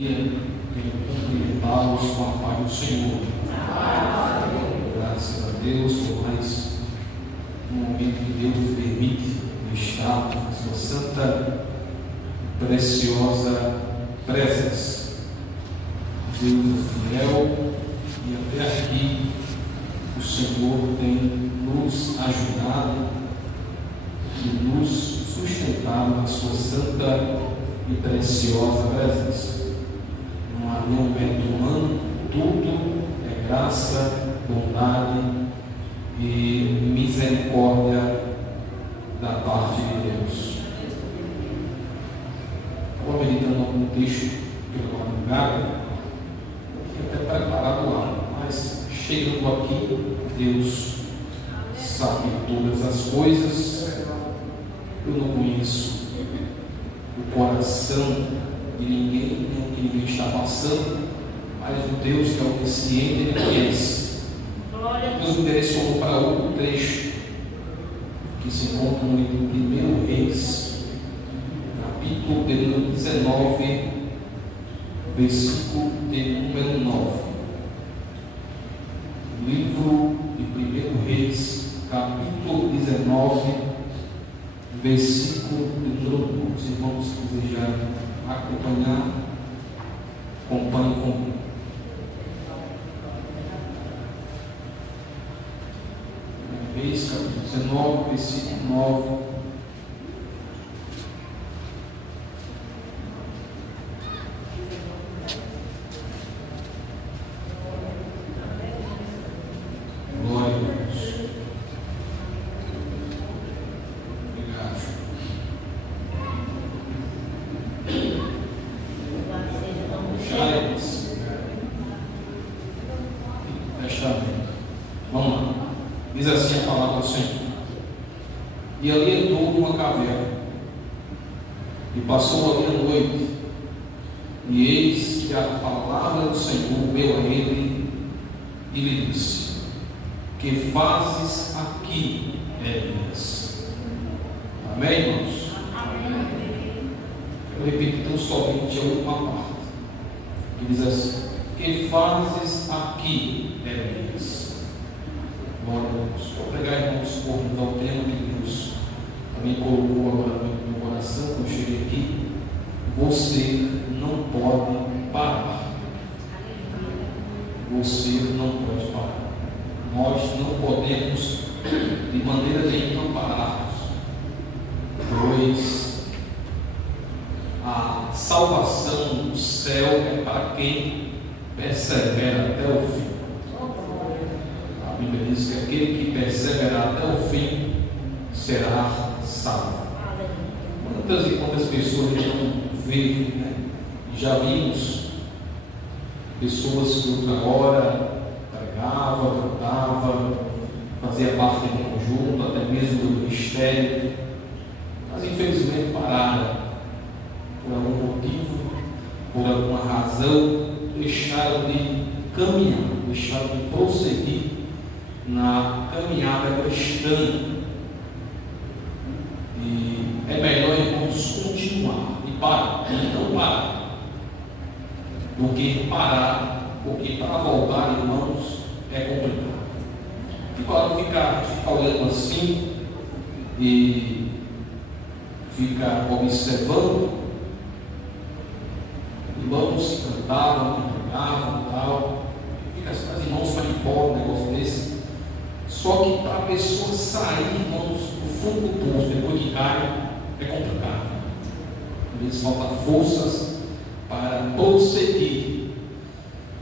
Quero cumprimentá-los com a paz do Senhor. Graças a Deus por mais um momento que Deus nos permite estar na sua santa, preciosa presença. Deus é fiel e até aqui o Senhor tem nos ajudado e nos sustentado na sua santa e preciosa presença. Não há nenhum mérito humano, tudo é graça, bondade e misericórdia da parte de Deus. Estava meditando algum texto que eu estava ligado, que até preparado lá, mas chegando aqui, Deus sabe todas as coisas. Eu não conheço o coração de ninguém, nem o que ninguém está passando, mas o Deus que é onisciente, Ele conhece. Deus me direcionou para outro trecho que se encontra no livro de 1 Reis, capítulo de número 19, versículo de número 9. Livro de 1 Reis, capítulo 19, versículo de número 9. Os irmãos que desejarem acompanhar, acompanhe comigo. Reis, capítulo 19, versículo 9. Glória a Deus. Obrigado. Vamos lá. Diz assim a palavra do Senhor. E ali entrou numa caverna e passou ali a noite. E eis que a palavra do Senhor veio a ele e lhe disse: que fazes aqui, Elias? Amém, irmãos? Amém. Eu repito tão somente a última parte. Que diz assim: que fazes aqui, Elias? Glória a Deus. Vou pregar, irmãos, por ao tema que Deus também colocou agora no meu coração quando eu cheguei aqui. Você não pode parar. Você não pode parar. Nós não podemos de maneira nenhuma pararmos, pois a salvação do céu é para quem persevera até o fim. A Bíblia diz que aquele que perseverar até o fim será salvo. Quantas e quantas pessoas não veem, né? Já vimos pessoas que outra hora pregava, cantava, fazia parte do conjunto, até mesmo do ministério, mas infelizmente pararam por algum motivo, por alguma razão, deixaram de caminhar, deixaram de prosseguir na caminhada cristã. E é melhor, irmãos, continuar e parar, e não parar, do que parar, porque para voltar, irmãos, é complicado. E para ficar olhando assim e ficar observando, irmãos que cantavam, que pregavam e tal, fica as irmãos para embora um negócio desse. Só que para a pessoa sair, irmãos, do fundo do poço, depois que cai, é complicado. Às vezes falta forças para prosseguir.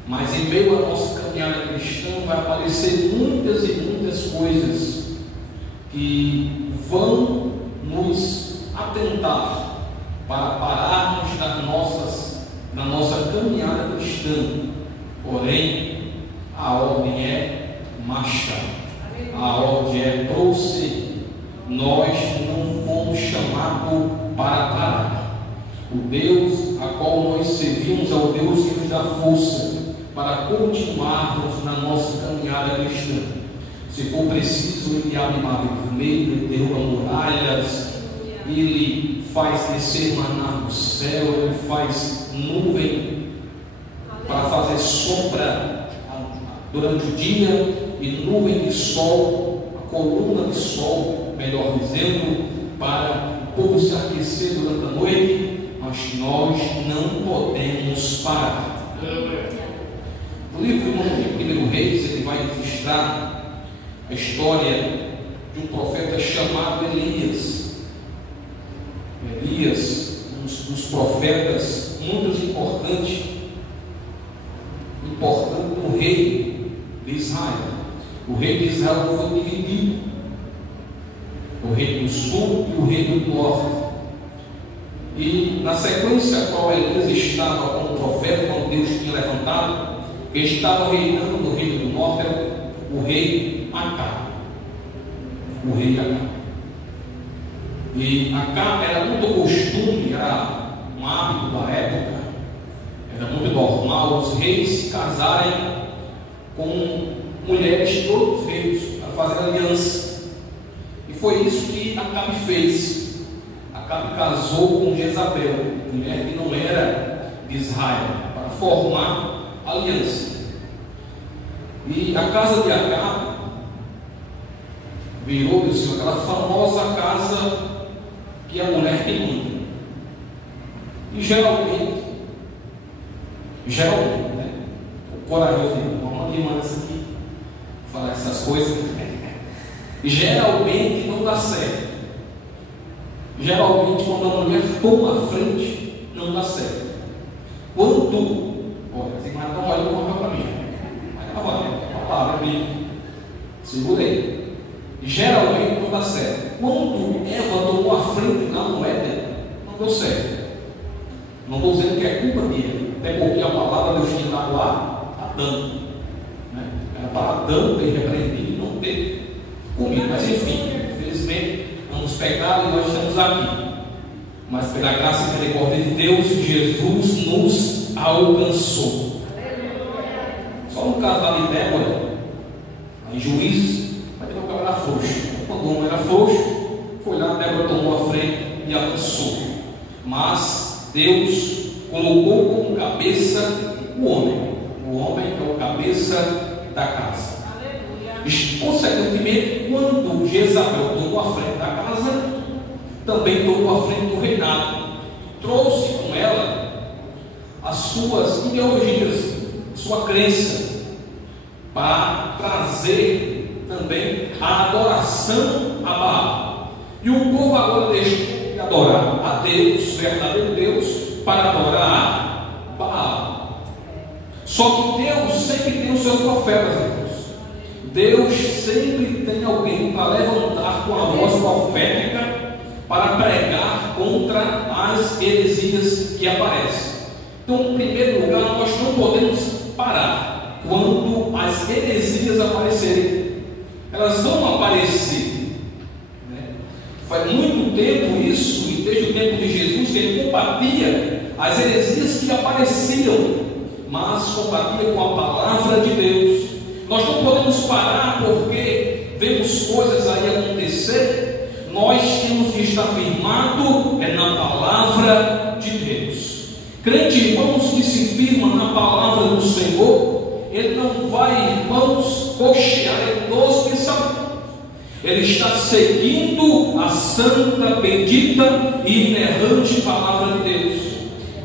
Mas em meio à nossa caminhada cristã vai aparecer muitas e muitas coisas que vão nos atentar para pararmos na nossa caminhada cristã. Porém, a ordem é marchar, a ordem é prosseguir. Nós não fomos chamados para parar. O Deus a qual nós servimos é o Deus que nos dá força para continuarmos na nossa caminhada cristã. Se for preciso, Ele abre mar vermelho, Ele derruba muralhas, Ele faz descer maná do céu, Ele faz nuvem sombra durante o dia e nuvem de sol, a coluna de sol, melhor dizendo, para o povo se aquecer durante a noite, mas nós não podemos parar. O livro de 1 Reis, ele vai registrar a história de um profeta chamado Elias. Elias, um dos profetas muito importante no rei de Israel. O rei de Israel foi dividido: o rei do sul e o rei do norte. E na sequência a qual Elias estava como profeta, quando Deus tinha levantado, quem estava reinando no reino do norte era o rei Acabe. O rei Acabe. E Acabe era muito costume, era um hábito da época, era muito normal os reis se casarem com mulheres de outros reinos, para fazer aliança. E foi isso que Acabe fez. Acabe casou com Jezabel, mulher que não era de Israel, para formar aliança. E a casa de Acabe virou aquela famosa casa que a mulher que manda. E geralmente, né? O corajoso, vamos limar isso aqui, falar essas coisas. Geralmente não dá certo. Geralmente, quando a mulher toma a frente, não dá certo. Quando, olha, você vai dar uma olhada para mim, mas a palavra Bíblia, segurei. Geralmente não dá certo. Quando Eva tomou a frente lá no Éden, não deu certo. Não estou dizendo que é culpa dele, até porque a palavra Deus tinha dado lá a Adão, né? Era para Adão ter repreendido e não ter comido, mas enfim, infelizmente vamos pecar e nós estamos aqui. Mas pela graça e misericórdia de Deus, Jesus nos alcançou. Só no caso da de Débora, em Juízes, vai ter que o cara era frouxo. Quando o homem era frouxo, foi lá, Débora tomou a frente e avançou. Mas Deus colocou como cabeça o homem. O homem é o cabeça da casa. E, consequentemente, quando Jezabel tomou a frente da casa, também tomou a frente do reinado. Trouxe com ela as suas ideologias, sua crença, para trazer também a adoração a Baal. E o povo agora deixou de adorar a Deus, verdadeiro Deus, para adorar a Baal. Só que Deus sempre tem os seus profetas, irmãos. Deus sempre tem alguém para levantar com a voz profética para pregar contra as heresias que aparecem. Então, em primeiro lugar, nós não podemos parar quando as heresias aparecerem. Elas vão aparecer, né? Faz muito tempo isso, e desde o tempo de Jesus, que ele combatia as heresias que apareciam, mas combatia com a palavra de Deus. Nós não podemos parar porque vemos coisas aí acontecer. Nós temos que estar firmado na palavra de Deus. Crente, irmãos, que se firma na palavra do Senhor, ele não vai, irmãos, cochear em dois pensamentos. Ele está seguindo a santa, bendita e inerrante palavra de Deus.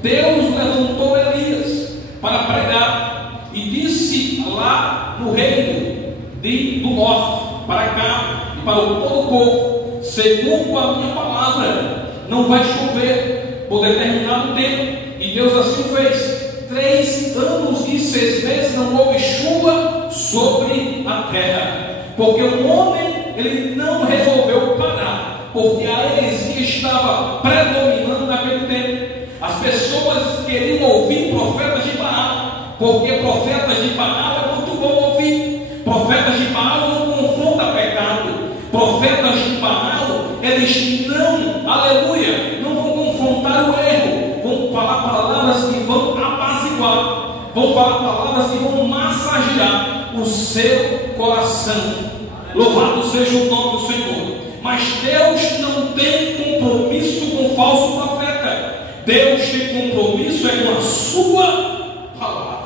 Deus levantou Elias para pregar e disse lá no reino do norte, para cá e para todo o povo: segundo a minha palavra, não vai chover por determinado tempo. E Deus assim fez. 3 anos e 6 meses não houve chuva sobre a terra, porque o homem, ele não resolveu parar, porque a heresia estava predominando naquele tempo. As pessoas queriam ouvir profetas de Baal, porque profetas de Baal é muito bom ouvir. Profetas de Baal não confrontam pecado. Profetas de Baal, eles não, aleluia, não vão confrontar o erro, vão falar palavras que vão apaziguar, vão falar palavras que vão massagear o seu coração. Louvado seja o nome do Senhor. Mas Deus não tem compromisso com falso profeta. Deus tem compromisso com a sua palavra.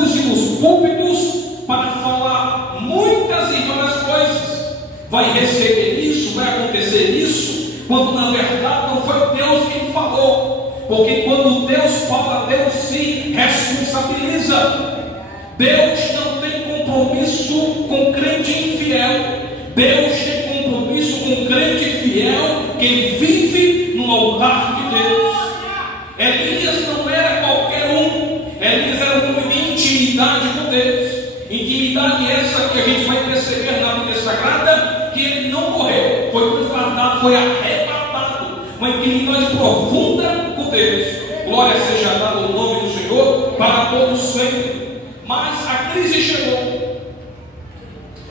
sentando-se nos púlpitos para falar muitas e várias coisas. Vai receber isso, vai acontecer isso, quando na verdade não foi Deus quem falou. Porque quando Deus fala, Deus se responsabiliza. Deus não tem compromisso com crente infiel. Deus tem compromisso com crente fiel que vive no altar de Deus. Elias não era qualquer um. Elias era um homem de intimidade com Deus. Intimidade essa que a gente vai perceber na Bíblia Sagrada, que ele não morreu, foi transladado, foi arrebatado. Uma intimidade profunda com Deus. Glória seja dada ao nome do Senhor para todos sempre. Mas a crise chegou.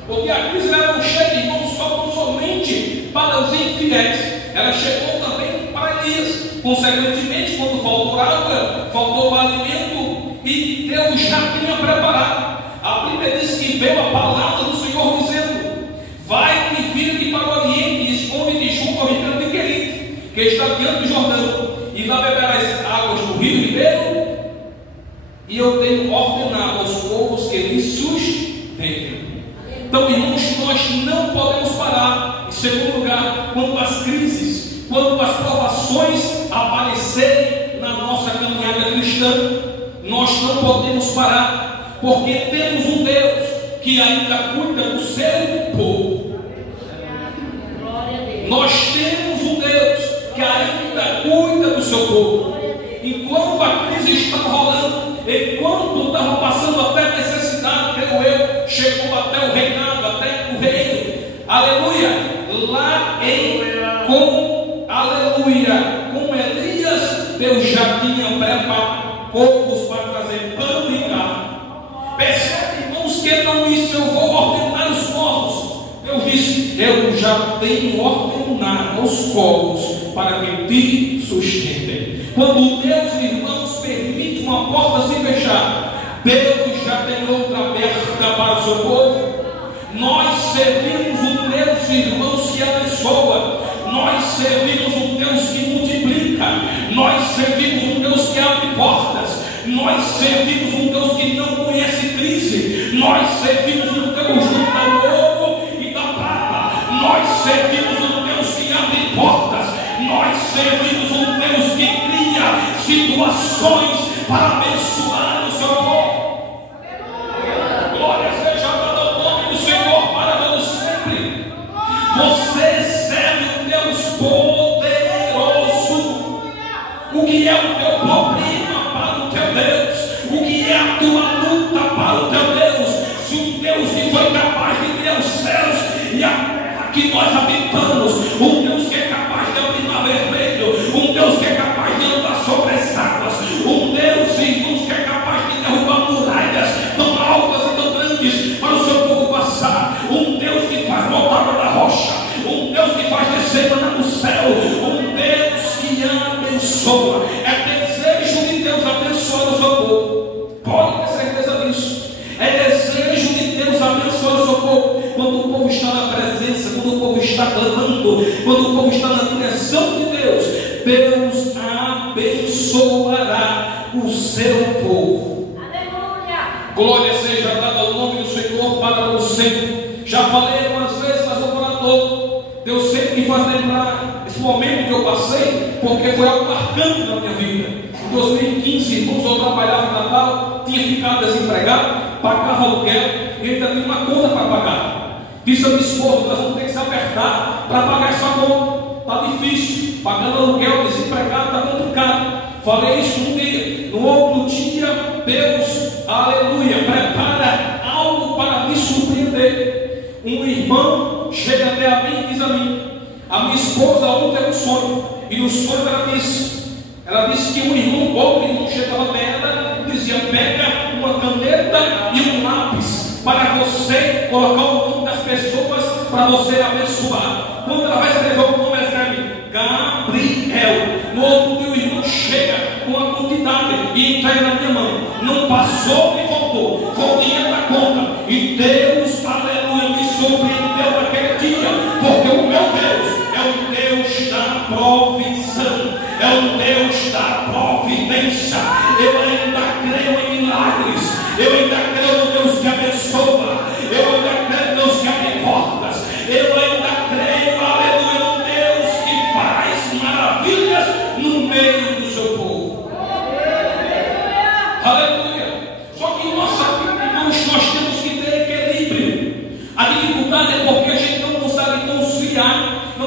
Porque a crise não chega, irmão, só somente para os infiéis. Ela chegou também para Elias. Consequentemente, quando faltou água, faltou alimento, e Deus já tinha preparado. A Bíblia diz que veio a palavra do Senhor dizendo: vai e vira-te para o Oriente e esconde-te junto ao ribeiro de Querite, que está diante do Jordão, e lá beberás águas do rio Ribeiro, e eu tenho ordenado aos povos que lhe sustentem. Então, irmãos, nós não podemos parar. Em segundo lugar, quando as crises, quando as provações aparecerem na nossa caminhada cristã, nós não podemos parar, porque temos um Deus que ainda cuida do seu povo. Nós temos um Deus que ainda cuida do seu povo. Enquanto a crise estava rolando, enquanto estava passando até necessidade, creio eu, chegou até o reinado, até o reino, aleluia, lá com Elias, Deus já tinha preparado povos para trazer pão e carne. Percebe, irmãos, que não disse: eu vou ordenar os povos. Deus disse: eu já tenho ordenado aos povos para que te sustentem. Quando Deus, irmãos, permite uma porta se fechar, Deus já tem outra aberta para o seu povo. Nós servimos um Deus, irmãos, que abençoa. Nós servimos um Deus que multiplica. Nós servimos um Deus que abre portas. Nós servimos um Deus que não conhece crise. Nós servimos um Deus que dá o ouro e da prata. Nós servimos um Deus que abre portas. Nós servimos um Deus que cria situações para abençoar o seu povo. Glória seja dada ao nome do Senhor para todos sempre. Você serve um Deus poderoso. O que é o teu problema para o teu Deus? O que é a tua luta para o teu Deus? Se um Deus que foi capaz de criar os céus e a terra que nós habitamos, um Deus que é capaz de abrir mar vermelho, um Deus que é capaz de andar sobre as águas, um Deus, irmãos, que é capaz de derrubar muralhas tão altas e tão grandes para o seu povo passar, um Deus que faz brotar da rocha, um Deus que faz descer maná do céu, um Deus que abençoa. É desejo de Deus abençoar o seu povo. Pode ter certeza disso. É desejo de Deus abençoar o seu povo. Quando o povo está na presença, quando o povo está clamando, quando o povo está na direção de Deus, Deus abençoará o seu povo. Aleluia. Glória seja dada ao nome do Senhor para o sempre. Já falei algumas vezes, mas vou falar todo. Deus sempre me faz lembrar esse momento que eu passei, porque foi algo marcante na minha vida. Em 2015, irmãos, eu trabalhava em Natal, tinha ficado desempregado, pagava aluguel e ainda tinha uma conta para pagar. Disse a minha esposa: nós vamos ter que se apertar para pagar essa conta. Está difícil, pagando aluguel, desempregado, está complicado. Falei isso um dia. No outro dia, Deus, aleluia, prepara algo para me surpreender. Um irmão chega até a mim e diz a mim: a minha esposa ontem teve um sonho, e no sonho ela disse que um irmão, outro irmão chegava até ela e dizia: pega uma caneta e um lápis para você colocar o nome das pessoas para você abençoar. Quando ela vai escrever o nome, ela escreve Gabriel. No outro dia o irmão chega com a quantidade e entrega na minha mão. Não passou nem voltou, foi o dinheiro da conta. E Deus, aleluia, me surpreendeu naquele dia, porque o meu Deus é o Deus da provisão, é o Deus da providência. Eu ainda creio em milagres, eu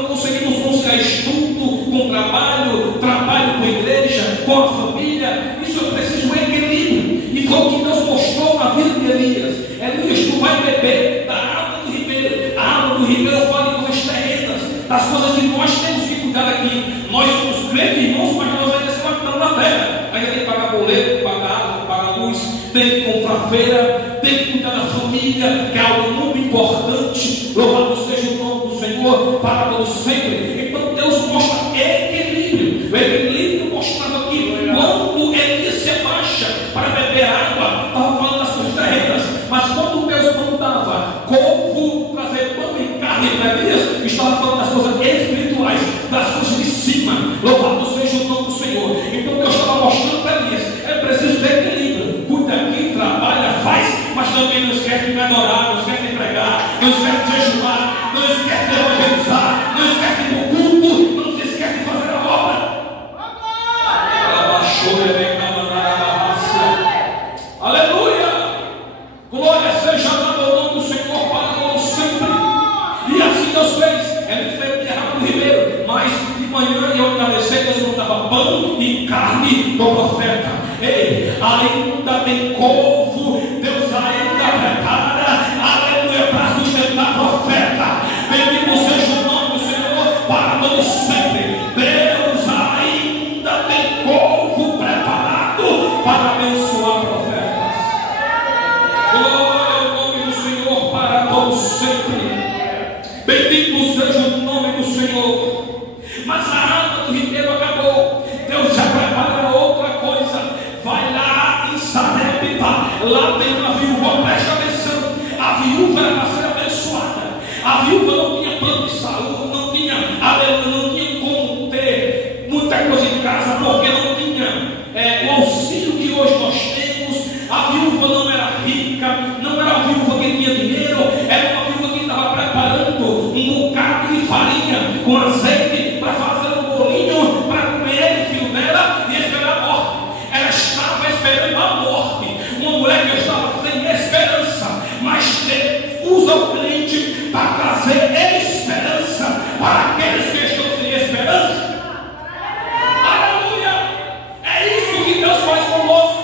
não conseguimos conciliar estudo com trabalho, trabalho com a igreja, com a família. Isso eu preciso de um equilíbrio. E foi o que Deus mostrou na vida de Elias. Elias, tu vai beber da água do ribeiro. A água do ribeiro fala de coisas terrenas, das coisas que nós temos que cuidar aqui. Nós somos crentes, irmãos, mas nós ainda estamos na terra. Ainda tem que pagar boleto, pagar água, pagar luz, tem que comprar feira, tem que cuidar da família, que é algo muito importante. Louvado seja o nome do Senhor para todos sempre. Então Deus mostra equilíbrio. O equilíbrio mostrava que quando Elias se abaixa para beber água, estava falando das coisas terrenas, mas quando Deus mandava corvo trazer pão e carne para Elias, estava falando das coisas espirituais, das coisas de cima. Louvado seja o nome do Senhor. Então Deus estava mostrando para Elias: é preciso ter equilíbrio. Cuida aqui, trabalha, faz, mas também não esquece de adorar, não esquece de pregar, não esquece de jejuar, não esquece de evangelizar, não esquece de ir para o culto, não se esquece de fazer a obra. Aleluia! Glória seja dada ao nome do Senhor para todos sempre. E assim Deus fez. Ele fez de água do ribeiro, mas de manhã e ao entardecer Deus botava pão e carne do profeta. Ei, ainda tem corvo, Deus ainda prepara, aleluia, para sustentar profeta. Bendito seja o nome do Senhor para todos sempre. Deus ainda tem corvo preparado para abençoar profetas. Glória ao nome do Senhor para todos sempre. Bendito seja o nome do Senhor. Mas a água do ribeiro acabou. Deus já prepara outra coisa. Vai lá em Sarepta. Lá tem uma viúva. Presta atenção. A viúva era para ser abençoada. A viúva não tinha plano de saúde, não tinha como ter muita coisa em casa, porque não tinha o auxílio que hoje nós temos. A viúva não era rica, não era a viúva que tinha dinheiro, era uma viúva que estava preparando um bocado de farinha com azeite para fazer um bolinho para comer o filho dela e esperar a morte. Ela estava esperando a morte. Uma mulher que estava sem esperança, mas usa o crente para trazer esperança para aqueles que estão sem esperança. Aleluia! É isso que Deus faz conosco.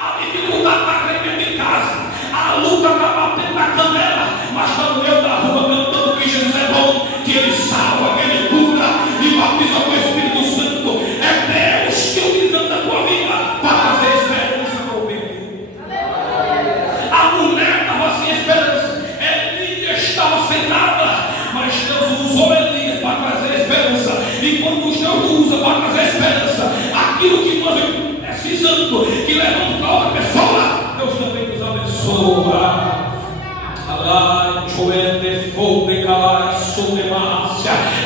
A dificuldade está tremendo em casa, a luta está batendo na canela, mas está no meio da rua cantando que Jesus é bom, que Ele salva, que Ele cura e batiza com o Espírito Santo. É Deus que utilizando a tua vida para trazer esperança para o bem. A mulher estava sem esperança, Elias estava sem nada, mas Deus usou Elias para trazer esperança. E quando Deus usa para trazer esperança, aquilo que nós precisamos, que levamos para outra pessoa, Deus também nos abençoa.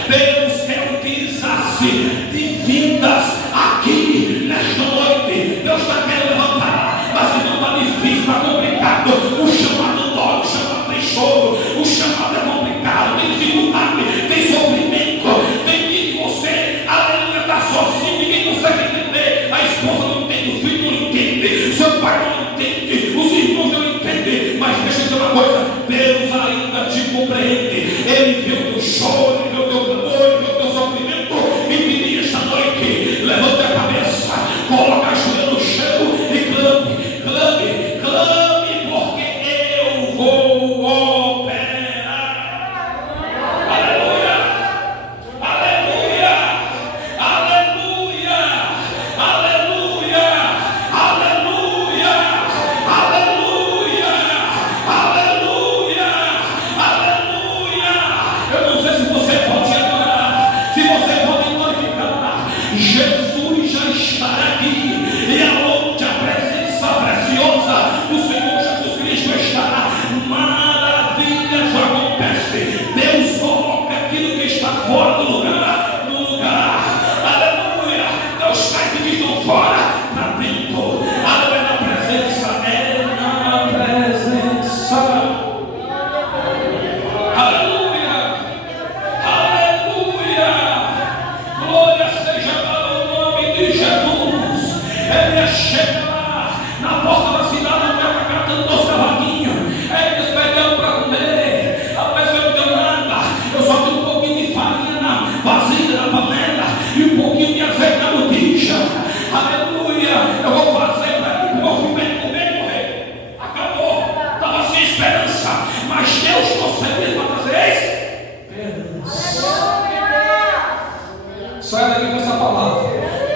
Deus quer utilizar-se de vidas aqui nesta noite. Deus está querendo levantar, mas não está difícil, está complicado. O chamado dói, o chamado tem choro, o chamado é complicado, tem dificuldade, tem sofrimento, tem que você, aleluia, está sozinho, ninguém consegue entender. A esposa não entende, o filho não entende, seu pai não entende, os irmãos não entendem. Mas deixa eu dizer uma coisa: Deus ainda te compreende. Ele viu o teu choro, ele viu o teu clamor, ele viu o teu sofrimento e pedia esta noite: levanta a cabeça, coloca a joelho no chão e clame, clame, clame, porque eu vou operar. Aleluia, aleluia, aleluia, aleluia, aleluia, aleluia, aleluia, aleluia. Eu não sei se você pode adorar, se você pode glorificar. Jesus já está aqui, e aonde a presença preciosa do Senhor Jesus Cristo está, maravilhas acontecem. Deus coloca aquilo que está fora do lugar no lugar. Aleluia. Deus traz o que estão fora para dentro. Aleluia. Na presença, é na presença. Aleluia, aleluia, glória seja para o nome de Jesus. Ele chega lá na porta da cidade, não está catando os cavaquinhos, eles pegando para comer. A pessoa não deu nada, eu só tenho um pouquinho de farinha na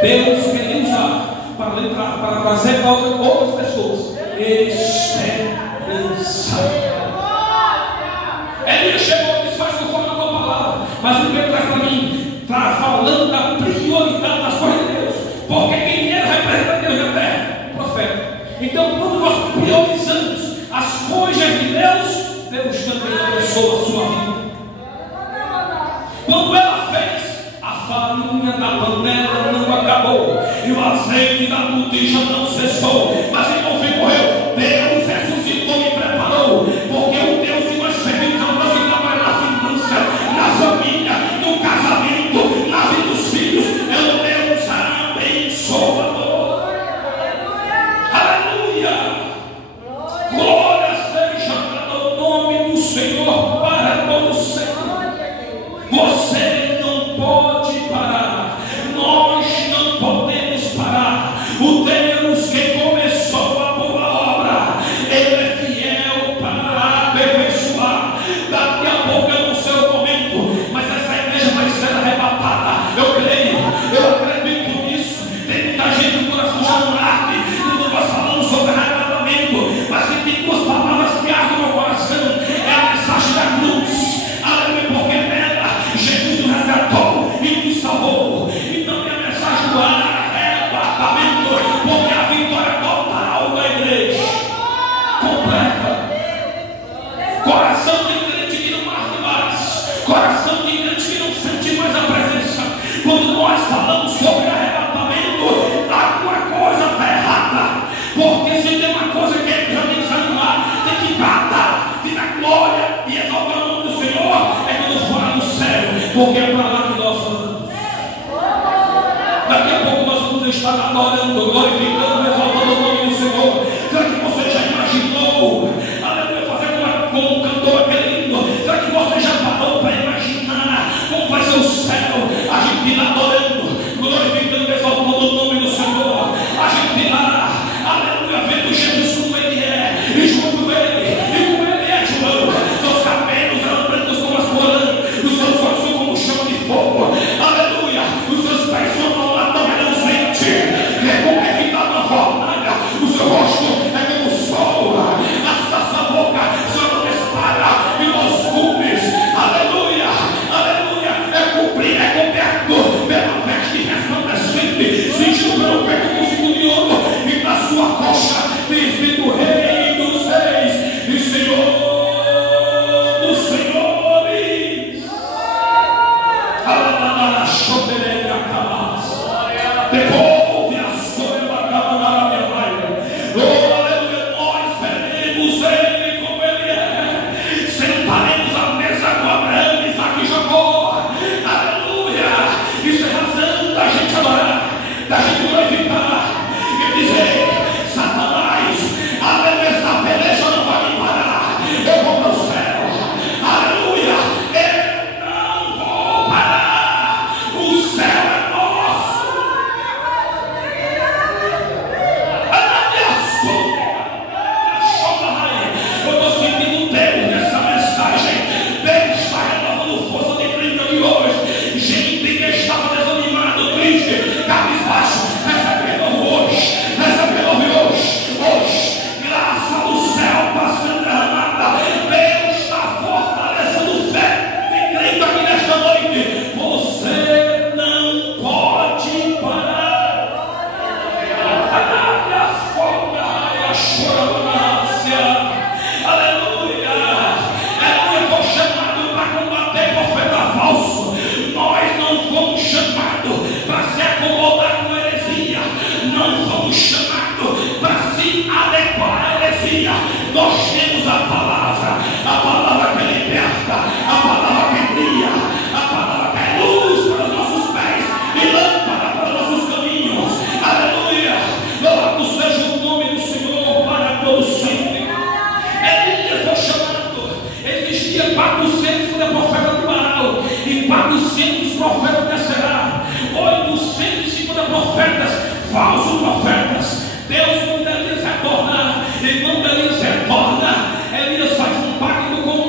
Deus queria usar para trazer para outras pessoas esperança. Elias chegou e disse: faz conforme a tua palavra. Mas primeiro traz para mim, está falando da prioridade das coisas de Deus. Porque quem é representa Deus na terra? O profeta. Então, quando nós priorizamos as coisas de Deus, Deus também abençoa a sua vida. Quando ela fez, a farinha da panela não acabou, e o azeite da botija não cessou, mas então morreu. Deus ressuscitou e preparou, porque o Deus que nós servimos é um Deus que trabalha na finança, na família, no casamento, na vida dos filhos. É um Deus abençoador. Aleluia! Glória seja para o nome do Senhor para todo sempre. Você não pode parar, nós não podemos parar. O Deus que começou a boa obra, Ele é fiel para aperfeiçoar. Daqui a pouco é no seu momento, mas essa igreja vai ser arrebatada. Eu creio, eu acredito nisso. Tem muita gente no coração já não arde, quando nós falamos sobre arrebatamento, mas se tem duas palavras que ardem no coração, é a mensagem da cruz. Aleluia, porque nela Jesus nos resgatou e nos salvou. Então é a mensagem do arrebatamento, porque a vitória total da igreja completa. Coração de crente que não arde mais, coração de crente que não sente mais a presença. Quando nós falamos sobre arrebatamento, alguma coisa está errada. Porque se tem uma coisa que ele já tem que desanimar, tem que cantar, tem a glória e exaltar o nome do Senhor, é quando fora do céu, porque é para lá que nós vamos. Daqui a pouco nós vamos estar adorando, glorificando, exaltando o nome do Senhor. Será que você já imaginou? Aleluia, fazer como um cantor aquele lindo. Será que você já parou para imaginar como vai ser o céu? A gente lá adorando, glorificando, exaltando o nome do Senhor. A gente lá, aleluia, vendo Jesus como Ele é, e junto com Ele, e como Ele é, João. Seus cabelos eram brancos como as polãs, os seus olhos são como chama de fogo. Aleluia, os seus pés são como latão reluzente, é como é que dá uma fornalha, o seu rosto é como o sol, a sua boca são uma espada e os cumes. Aleluia, aleluia, é coberto pela veste resplandecente, cingido pelo peito com cinto de ouro, e na sua coxa tem escrito Rei dos Reis e Senhor dos Senhores. Devolve a sua bacana minha raia. Oh, aleluia, nós veremos Ele como Ele é. Sentaremos à mesa com Abraão, Isaque e Jacó. Aleluia. Isso é razão da gente adorar, da gente glorificar e dizer: Satanás, aleluia, essa peleja não vai me parar. Eu vou para o céu. Aleluia, eu não vou parar. O céu é nosso. Eu estou sentindo Deus nessa mensagem. Deus está renovando força de crença de hoje. Gente que estava desanimado, triste, cabisbaixo, recebe novo hoje, recebe novo hoje. Hoje, graça do céu está sendo derramada. Deus está fortalecendo fé de crença aqui nesta noite. Você não pode parar. Aleluia. Eu fui chamado para combater profeta falso. Nós não fomos chamados para se acomodar com heresia. Não fomos chamados para se adequar à heresia. Nós temos a palavra que liberta, a palavra que cria, a palavra que é luz para os nossos pés e lâmpada para os nossos caminhos. Aleluia. Louvado seja o nome do Senhor para todos sempre. Elias foi chamado. Existia 400 profetas de Baal e 400 profetas de Aserá. 850 profetas, falsos profetas. Deus manda Elias retornar. E quando Elias retorna, Elias faz um pacto com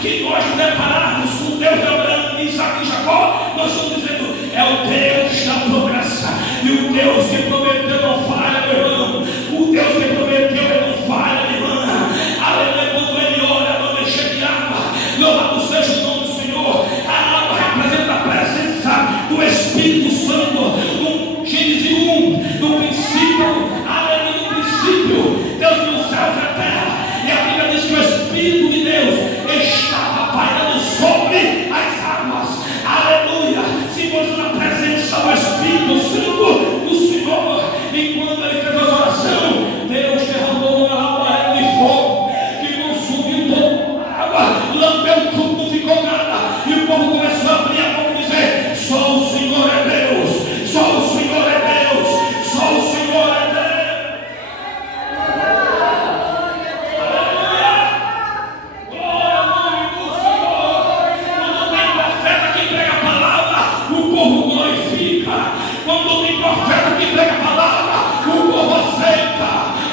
que nós nos depararmos com o Deus de Abraão, Isaac e Jacó, nós estamos dizendo: é o Deus da promessa. E o Deus que prometeu não falha, meu irmão. O Deus que prometeu não falha, minha irmã. Aleluia. Quando ele ora, não enche de água. Louvado seja o nome do Senhor. A água representa a presença do Espírito Santo. No Gênesis 1, no princípio, aleluia, no princípio, Deus deu os céus e a terra. E a Bíblia diz que o Espírito de Deus estava pairando sobre as águas. Aleluia. Simbolizando a presença do Espírito Santo do Senhor. E quando ele fez a oração, Deus derramou uma labareda de fogo que consumiu toda a água, lambeu tudo, não ficou nada. E o povo começou a abrir a boca e dizer: só o Senhor é Deus, só o Senhor é Deus, só o Senhor é Deus. Aleluia! Glória ao nome do Senhor. Quando tem profeta que prega a palavra, o povo glorifica. Quando tem profeta que prega a palavra, o povo aceita.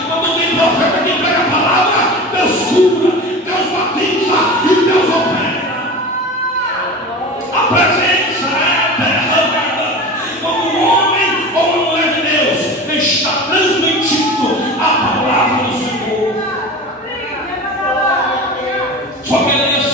Quando tem profeta que prega a palavra, Deus cura, Deus batiza e Deus opera. A presença é derramada. Como um homem ou uma mulher de Deus está transmitindo a palavra do Senhor. Só que Elias,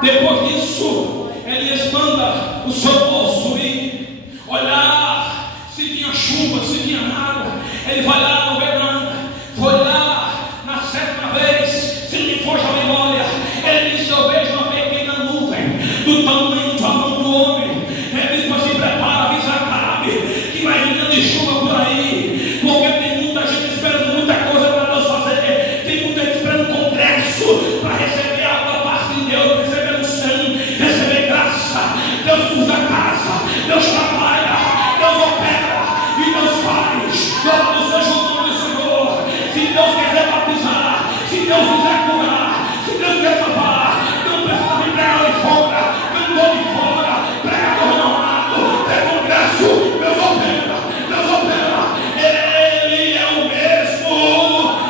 depois disso, Elias manda o seu moço ir olhar se tinha chuva, se tinha água. Ele vai lá, não vê nada. Foi lá na sétima vez, se me foge a memória, ele disse: eu vejo uma pequena nuvem do tamanho da mão do homem. Ele disse: mas se prepara, avisa Acabe que vai vir de chuva por aí, porque tem muita gente esperando muita coisa para Deus fazer. Tem muita gente esperando congresso para receber algo da parte de Deus, receber unção, receber graça. Deus usa a casa, Deus trabalha, Deus opera e Deus faz. Louvado seja o nome do Senhor. Se Deus quiser batizar, se Deus quiser curar, se Deus quiser salvar, não precisa me pregar ali fora, cantor de fora, pregador renomado, tem congresso, Deus opera, Deus opera. Ele é o mesmo,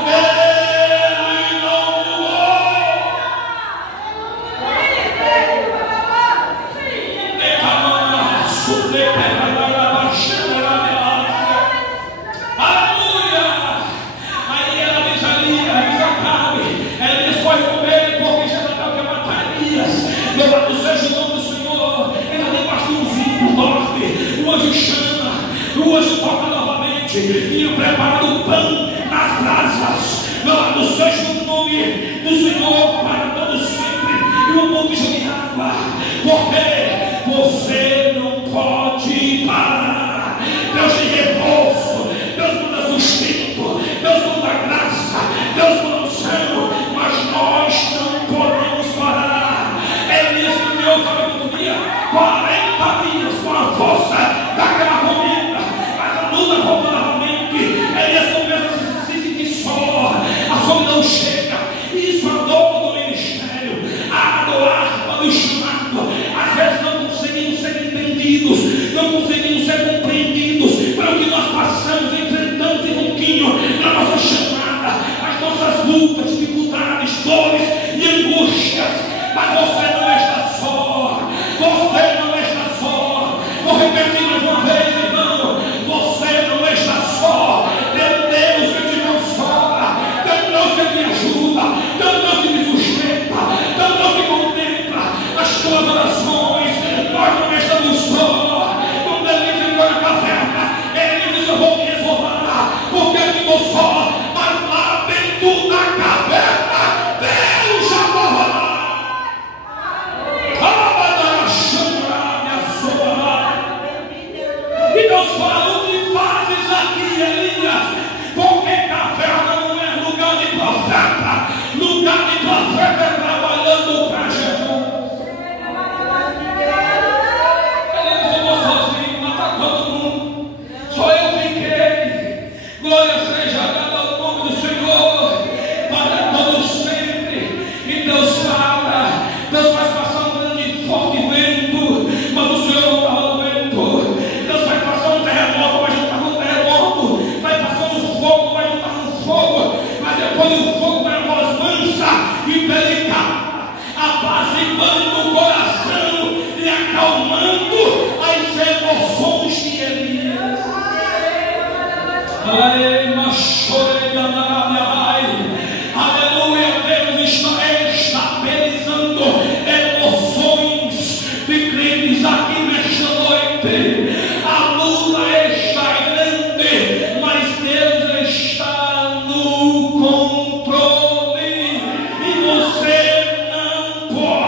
ele não mudou. Aleluia! Aí ela avisa Acabe. Elias pode comer, porque Jezabel quer matar Elias. Louvado seja o nome do Senhor. Ele ali debaixo de um vinho dorme. O anjo chama, o anjo toca novamente. Tinha preparado o pão nas brasas. Louvado seja o nome do Senhor para todos sempre. E um pouquinho de água, porque você não pode parar. Deus tem reforço, Deus manda sustento, Deus manda graça, Deus manda unção, mas nós não podemos parar. Elias viveu, sabe quanto dia? 40 dias com a força daquela comida, mas a luta voltou novamente. Elias começa a se sentir só, a solidão chega. Isso é a dor do ministério, a dor do chamado. Às vezes não conseguimos ser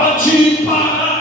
Pode parar.